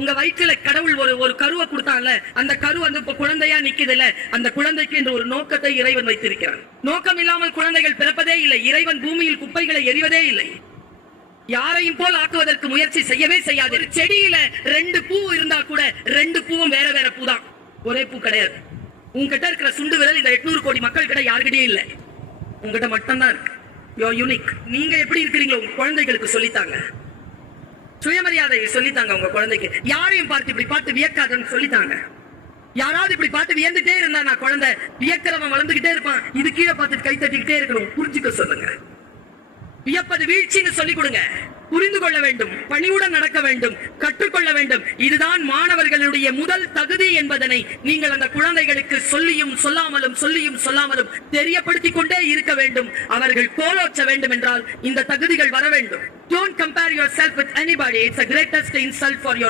உங்க வயிற்றுல கடவுள் ஒரு கருவை கொடுத்தாங்கல்ல, அந்த கரு வந்து இப்ப குழந்தையா நிக்குதுல்ல, அந்த குழந்தைக்கு என்று ஒரு நோக்கத்தை இறைவன் வைத்திருக்கிறான். நோக்கம் இல்லாமல் குழந்தைகள் பிறப்பதே இல்லை. இறைவன் பூமியில் குப்பைகளை எறிவதே இல்லை. யாரையும் போல் ஆக்குவதற்கு முயற்சி செய்யவே செய்யாது. ஒரு செடியில 2 பூ இருந்தா கூட 2 பூவும் வேற வேற பூ தான், ஒரே பூ கிடையாது. உங்ககிட்ட இருக்கிற சுண்டு விரல் இந்த 800 கோடி மக்கள் கிட்ட யாருக்கிட்டே இல்லை, உங்ககிட்ட மட்டும்தான் இருக்கு. You unique. நீங்க எப்படி இருக்கிறீங்களோ உங்க குழந்தைகளுக்கு சொல்லித்தாங்க. சுயமரியாதை சொல்லித்தாங்க உங்க குழந்தைக்கு. யாரையும் பார்த்து இப்படி பார்த்து வியக்காதன்னு சொல்லித்தாங்க. யாராவது இப்படி பார்த்து வியந்துட்டே இருந்தா நான் குழந்தை வியக்கிறவன் வளர்ந்துகிட்டே இருப்பான், இது கீழே பார்த்துட்டு கை தட்டிக்கிட்டே இருக்கணும், புரிஞ்சுக்க சொல்லுங்க. வியப்பது வீழ்ச்சின்னு சொல்லிக் கொடுங்க. புரிந்து கொள்ள வேண்டும், பணிவுடன் நடக்க வேண்டும், கற்றுக்கொள்ள வேண்டும். இதுதான் மாணவர்களுடைய முதல் தகுதி என்பதனை நீங்கள் அந்த குழந்தைகளுக்கு சொல்லியும் சொல்லாமலும் தெரியப்படுத்திக் கொண்டே இருக்க வேண்டும். அவர்கள் கோலோச்ச வேண்டும் என்றால் இந்த தகுதிகள் வர வேண்டும். Don't compare yourself with anybody. It's the greatest insult for your